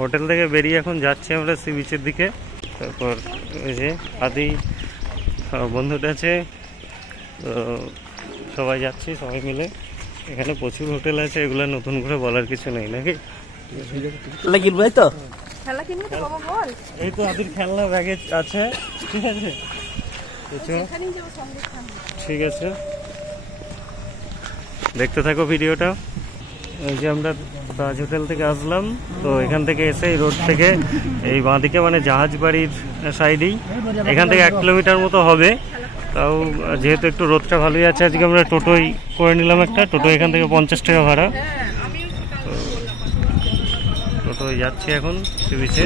Hotel থেকে বেরিয়ে এখন যাচ্ছি আমরা সি বিচের দিকে। তারপর এই যে আদি বন্ধুটা আছে, তো সবাই যাচ্ছি সবাই মিলে। এখানে প্রচুর হোটেল আছে, এগুলো নতুন করে বলার কিছু নেই নাকি। এই তো আদির খেলনা ব্যাগে আছে, ঠিক আছে ঠিক আছে, দেখতে থাকো ভিডিওটা। এই যে আমরা তাজ হোটেল থেকে আসলাম, তো এখান থেকে এসে এই রোড থেকে এই বাঁদিকে মানে জাহাজ বাড়ির সাইডেই, এখান থেকে 1 কিলোমিটার মতো হবে। তাও যেহেতু একটু রোদটা ভালোই আছে, আজকে আমরা টোটোই করে নিলাম একটা। টোটো এখান থেকে 50 টাকা ভাড়া। টোটোয় যাচ্ছি এখন সি বিচে।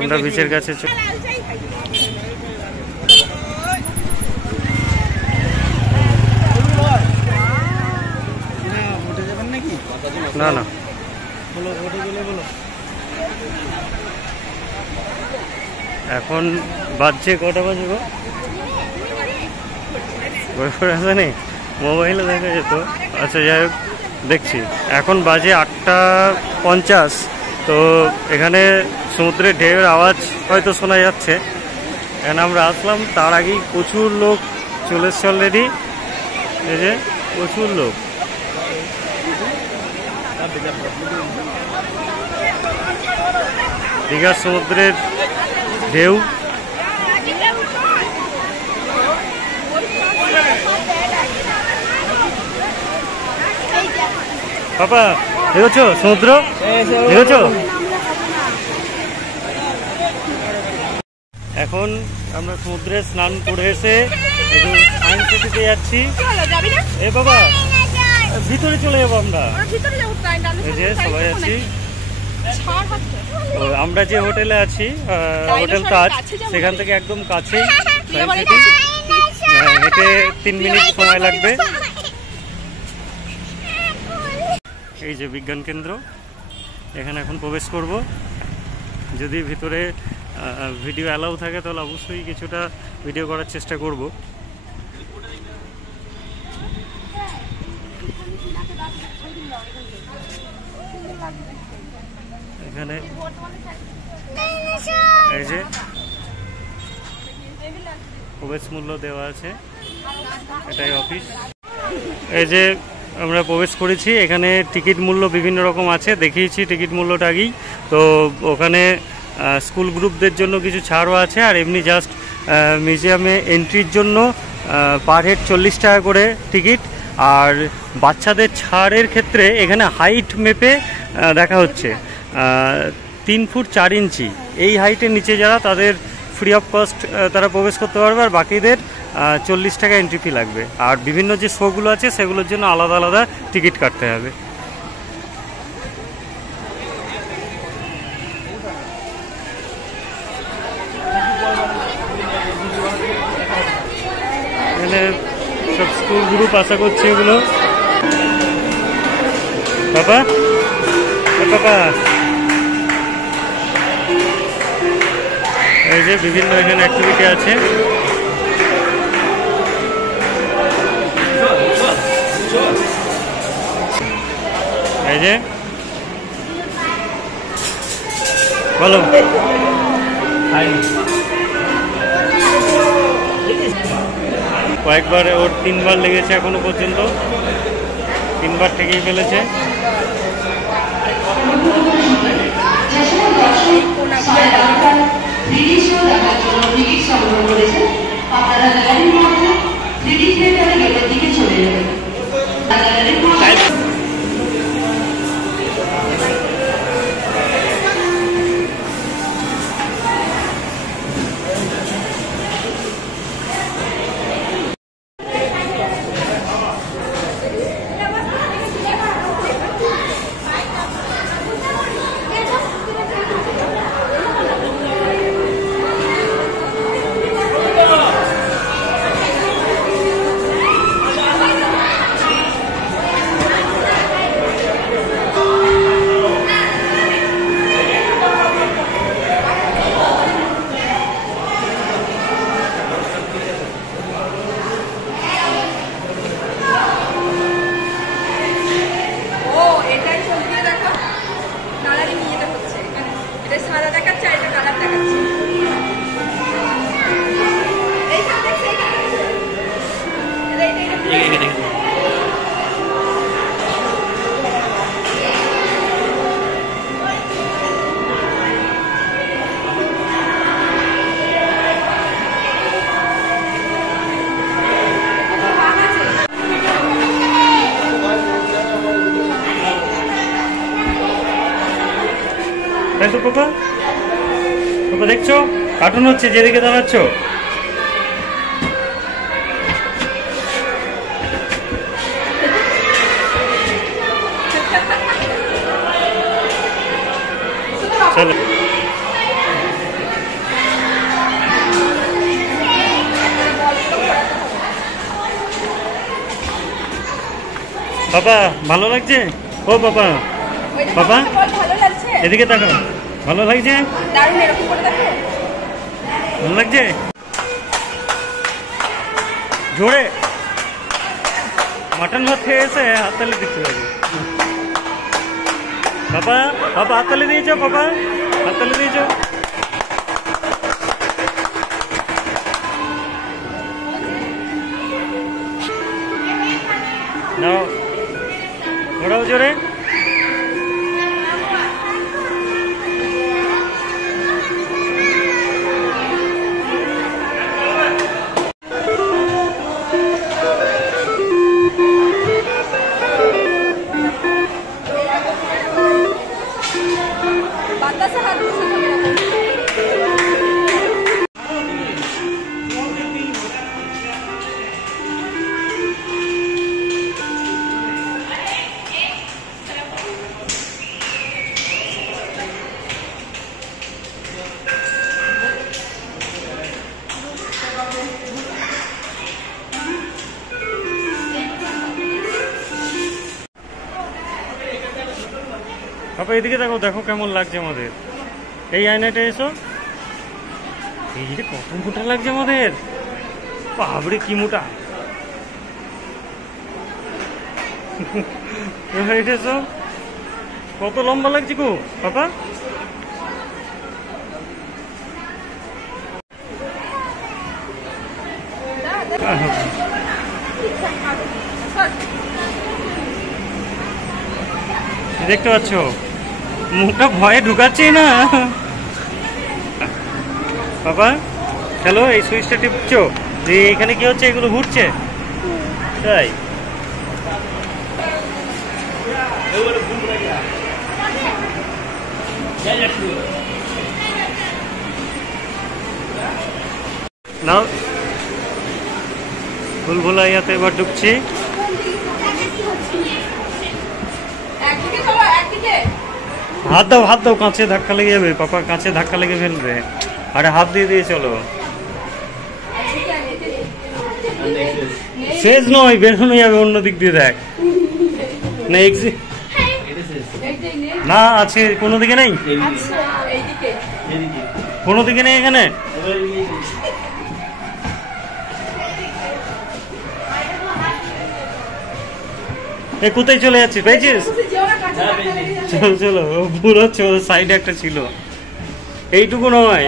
আমরা বিচের কাছে না না এখন বাজছে কটা বাজে গো? আসা নেই, মোবাইলে দেখা যেত। আচ্ছা যাই হোক, দেখছি এখন বাজে 8:50। তো এখানে সমুদ্রের ঢেউয়ের আওয়াজ হয়তো শোনা যাচ্ছে। এখানে আমরা আসলাম, তার আগেই প্রচুর লোক চলে এসছে অলরেডি। এই যে প্রচুর লোক, দীঘার সমুদ্রের ঢেউ। পাপা দেখেছো সমুদ্র, দেখেছো? এখন আমরা সমুদ্রে স্নান করে এসে সায়েন্স সিটিতে যাচ্ছি। এ বাবা ভিতরে চলে যাবো আমরা, এই যে সবাই আছি। আমরা যে হোটেলে আছি, হোটেল তাজ, সেখান থেকে একদম কাছেই সায়েন্স সিটি, হেঁটে 3 মিনিট সময় লাগবে। এই যে বিজ্ঞান কেন্দ্র, এখানে এখন প্রবেশ করব। যদি ভিতরে ভিডিও অ্যালাউ থাকে তাহলে অবশ্যই কিছুটা ভিডিও করার চেষ্টা করব। এখানে এই যে প্রবেশ মূল্য দেওয়া আছে, এটাই অফিস। এই যে আমরা প্রবেশ করেছি, এখানে টিকিট মূল্য বিভিন্ন রকম আছে, দেখিয়েছি টিকিট মূল্যটা আগেই। তো ওখানে স্কুল গ্রুপদের জন্য কিছু ছাড়ও আছে, আর এমনি জাস্ট মিউজিয়ামে এন্ট্রির জন্য পার হেড 40 টাকা করে টিকিট। আর বাচ্চাদের ছাড়ের ক্ষেত্রে এখানে হাইট মেপে দেখা হচ্ছে 3 ফুট 4 ইঞ্চি। এই হাইটের নিচে যারা, তাদের ফ্রি অফ কস্ট তারা প্রবেশ করতে পারবে, আর বাকিদের 40 টাকা এন্ট্রি ফি লাগবে। আর বিভিন্ন যে শোগুলো আছে সেগুলোর জন্য আলাদা আলাদা টিকিট কাটতে হবে। এখানে সব স্কুল গ্রুপ আশা করছে এগুলো। বাবা বাবা, এই যে বিভিন্ন এখানে অ্যাক্টিভিটি আছে। এই যে বলো, কয়েকবার ওর 3 বার লেগেছে এখনো পর্যন্ত, 3 বার থেকেই ফেলেছে। তাই তো পাপা? পাপা দেখছো কার্টুন হচ্ছে, যেদিকে দাঁড়াচ্ছ। চলো পাপা, ভালো লাগছে? ও পাপা, পাপা এদিকে তাকাও, ভালো লাগছে? ভালো লাগছে? জোরে মাটন ভাত খেয়ে এসে হাততালি দিচ্ছে পাপা। পাপা হাততালি দিয়েছ? পাপা হাততালি দিয়েছ? নাও ঘোরাও জোরে। পাপা এদিকে দেখো, দেখো কেমন লাগছে আমাদের। এই আয়নাটা এসো, এই যে কত মোটা লাগছে আমাদের, বাবরে কি মোটা। এসো, কত লম্বা লাগছে গো পাপা। দেখতে পাচ্ছ মুখটা ভয়ে ঢুকাচ্ছি না বাবা। হ্যালো, এই সুইচটা টিপছো যে এখানে কি হচ্ছে, এগুলো ঘুরছে তাই। নাও ভুলভুলাইয়াতে এবার ঢুকছি। হাত দাও, হাত দাও, কাঁচে ধাক্কা লেগে যাবে পাপা, কাঁচে ধাক্কা লেগে ফেলবে। আরে হাত দিয়ে দিয়ে চলো। শেষ নয়, বেরোনো যাবে অন্য দিক দিয়ে। দেখ না না আছে, কোনো দিকে নেই, কোনো দিকে নেই এখানে। এ কোথায় চলে যাচ্ছিস, পেয়েছিস? চলো চলো, পুরো সাইডে একটা ছিল, এইটুকু নয়।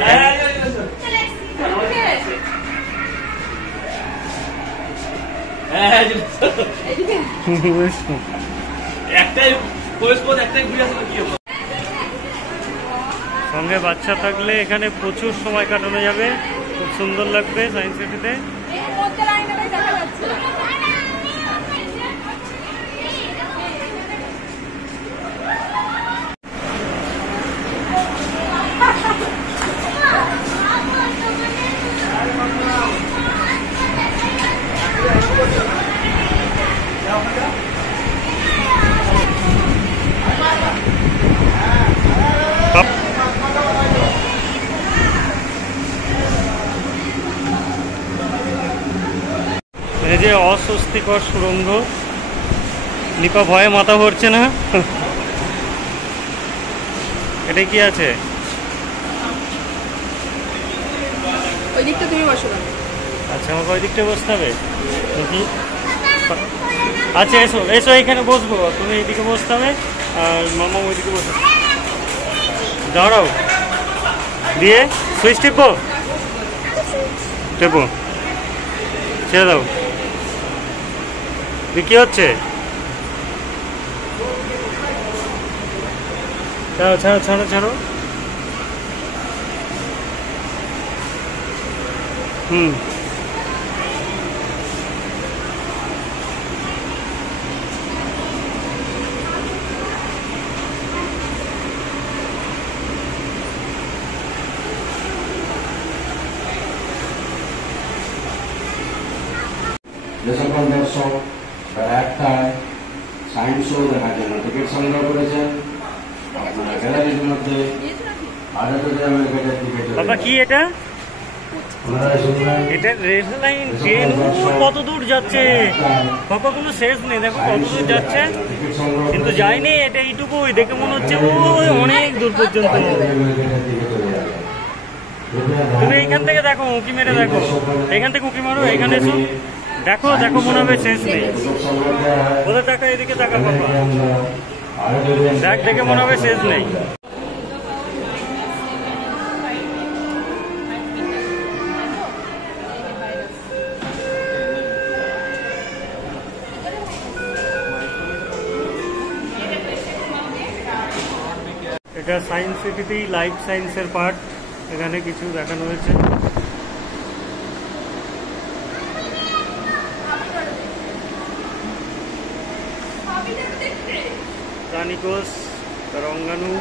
সঙ্গে বাচ্চা থাকলে এখানে প্রচুর সময় কাটানো যাবে, খুব সুন্দর লাগবে সায়েন্স সিটিতে। এই যে অস্বস্তিকর সুড়ঙ্গ, নিপা ভয়ে মাথা ভরছে না। এটা কি আছে? ওই দিকটা তুমি বসো না। আচ্ছা, আমাকে ওই দিকটা বসতে হবে নাকি? আচ্ছা এসো এসো, এখানে বসবো, তুমি এইদিকে বসতে হবে আর মামা ওইদিকে বসো। দাঁড়াও, দিয়ে সুইচ টিপো, টিপো, ছেড়ে দাও। কি হচ্ছে? ছাড়ো ছাড়ো ছাড়ো ছাড়ো। হুম, যে সকল দর্শক তারা একটায় সায়েন্স শো দেখার জন্য টিকিট সংগ্রহ করেছেন, আপনারা গ্যালারির মধ্যে অডিটোরিয়ামের গেটের দিকে চলে বাবা কি এটা? ওনারা শুনবেন এটা রেল লাইন, ট্রেন কত দূর যাচ্ছে বাবা, কোনো শেষ নেই। দেখো কত দূর যাচ্ছে, টিকিট সংগ্রহ কিন্তু যায়নি। এটা এইটুকুই দেখে মনে হচ্ছে ওই অনেক দূর পর্যন্ত। অডিটোরিয়ামের গেটের দিকে চলে যাবে। তুমি এইখান থেকে দেখো, উঁকি মেরে দেখো, এখান থেকে উঁকি মারো, এখানে এসো, দেখো দেখো মনে হবে শেষ নেই। ওদের টাকা এদিকে টাকা বাবা, দেখ দেখে মনে হবে শেষ নেই। এটা সায়েন্স সিটিতেই লাইফ সায়েন্সের পার্ট, এখানে কিছু দেখানো হয়েছে। প্রাণীকোষ, রঙ্গাণু,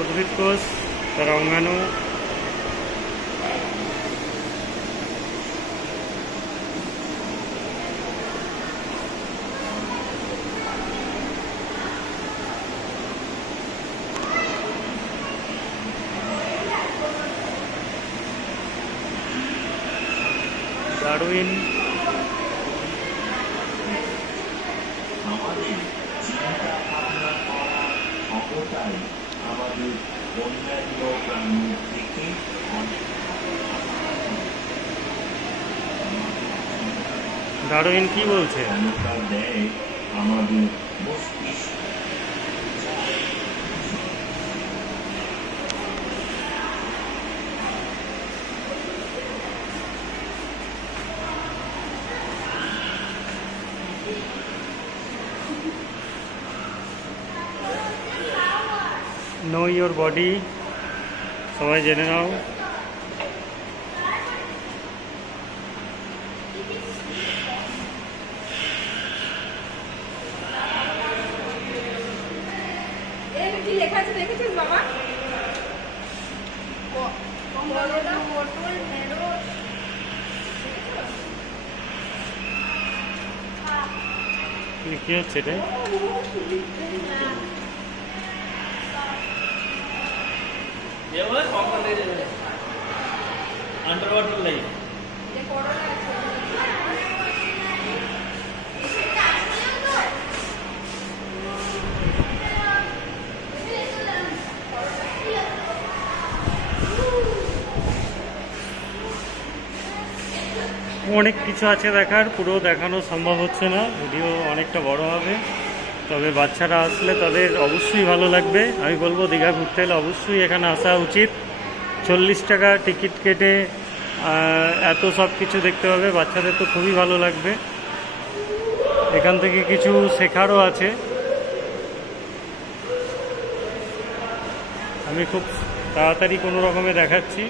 উদ্ভিদ কোষ, রঙ্গাণু, ডারউইন, ডারউইন কি বলছে? নো ইয়োর বডি, সবাই জেনে নাও। কি লেখা আছে দেখেছিস বাবা? কি হচ্ছে এটা? अंडरवाटर लाइफ অনেক কিছু আছে দেখার, পুরো দেখানো সম্ভব হচ্ছে না, ভিডিও অনেকটা বড় হবে। তবে বাচ্চারা আসলে তাদের অবশ্যই ভালো লাগবে। আমি বলবো দীঘা ঘুরতে এলে অবশ্যই এখানে আসা উচিত। 40 টাকা টিকিট কেটে এত সব কিছু দেখতে হবে, বাচ্চাদের তো খুবই ভালো লাগবে। এখান থেকে কিছু শেখারও আছে। আমি খুব তাড়াতাড়ি কোনো রকমে দেখাচ্ছি।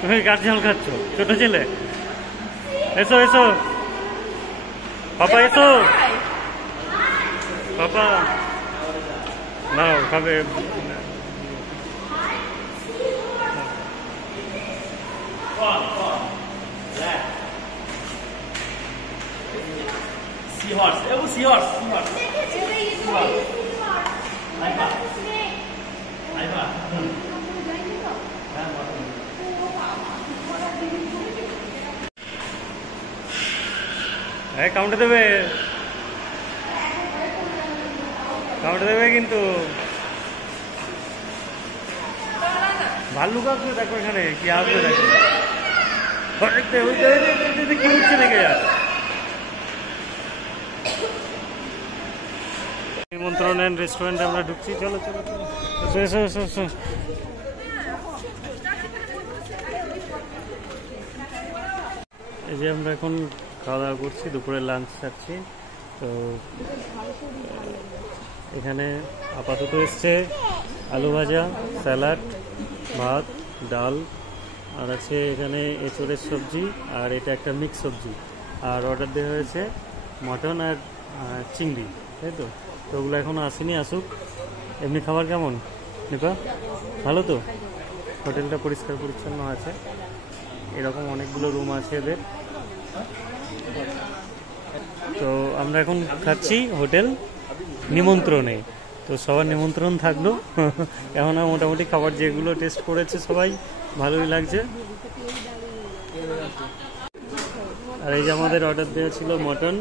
তুমি কার জল খাচ্ছ ছোট ছেলে? এসো এসো পাপা, এসো পাপা, নাও খাবে। Seahorse, it was seahorse, seahorse. কাউন্টে দেবে, কাউন্টে দেবে কিন্তু। ভাল্লুক আসবে দেখো, এখানে কি আসবে দেখো, কি উঠছে দেখে যা। নিমন্ত্রণ রেস্টুরেন্টে আমরা ঢুকছি, চলো চলো চলো, এসো এসো এসো। এই যে আমরা এখন খাওয়া দাওয়া করছি, দুপুরের লাঞ্চ খাচ্ছি। তো এখানে আপাতত এসছে আলু ভাজা, স্যালাড, ভাত, ডাল, আর আছে এখানে এঁচড়ের সবজি, আর এটা একটা মিক্স সবজি। আর অর্ডার দেওয়া হয়েছে মটন আর চিংড়ি, তাই তো? তো ওগুলো এখনও আসেনি, আসুক। এমনি খাবার কেমন নিপা? ভালো তো? হোটেলটা পরিষ্কার পরিচ্ছন্ন আছে, এরকম অনেকগুলো রুম আছে এদের। তো আমরা এখন খাচ্ছি হোটেল নিমন্ত্রণে, তো সবার নিমন্ত্রণ থাকলো। এখন মোটামুটি খাবার যেগুলো টেস্ট করেছে সবাই ভালোই লাগছে। আর এই যে আমাদের অর্ডার দেওয়া ছিল মটন,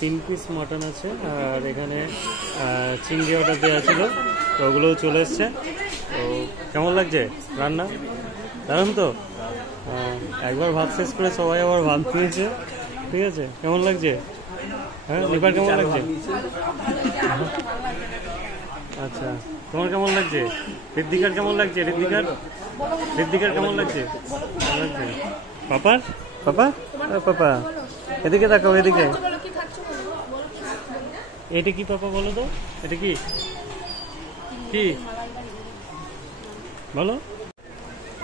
3 পিস মটন আছে, আর এখানে চিংড়ি অর্ডার দেওয়া ছিল, তো ওগুলোও চলে এসছে। তো কেমন লাগছে রান্না? দারুণ তো? একবার ভাত শেষ করে সবাই আবার ভাত নিয়েছে, ঠিক আছে? কেমন লাগছে? হ্যাঁ, এবার কেমন লাগছে? আচ্ছা, তোমার কেমন লাগছে? ঋদ্ধিকার কেমন লাগছে? ঋদ্ধিকার কেমন লাগছে? ভালো লাগছে। পাপা পাপা পাপা এদিকে তাকাও, এদিকে। এটা কি পাপা বলো তো? এটা কি কি বলো?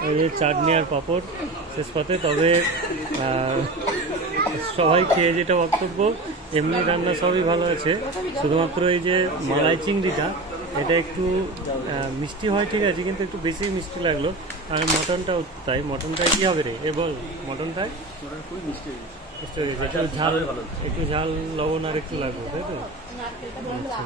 এই যে চাটনি আর পাঁপড় শেষ পথে। তবে সবাই খেয়ে যেটা বক্তব্য, এমনি রান্না সবই ভালো আছে, শুধুমাত্র এই যে মালাই চিংড়িটা এটা একটু মিষ্টি হয়, ঠিক আছে, কিন্তু একটু বেশি মিষ্টি লাগলো। আর মটনটাও তাই। মটনটায় কী হবে রে? এ বল, মটনটায় খুবই মিষ্টি হয়ে গেছে। একটু ঝাল লবণ আর একটু লাগবে, তাই তো? আচ্ছা।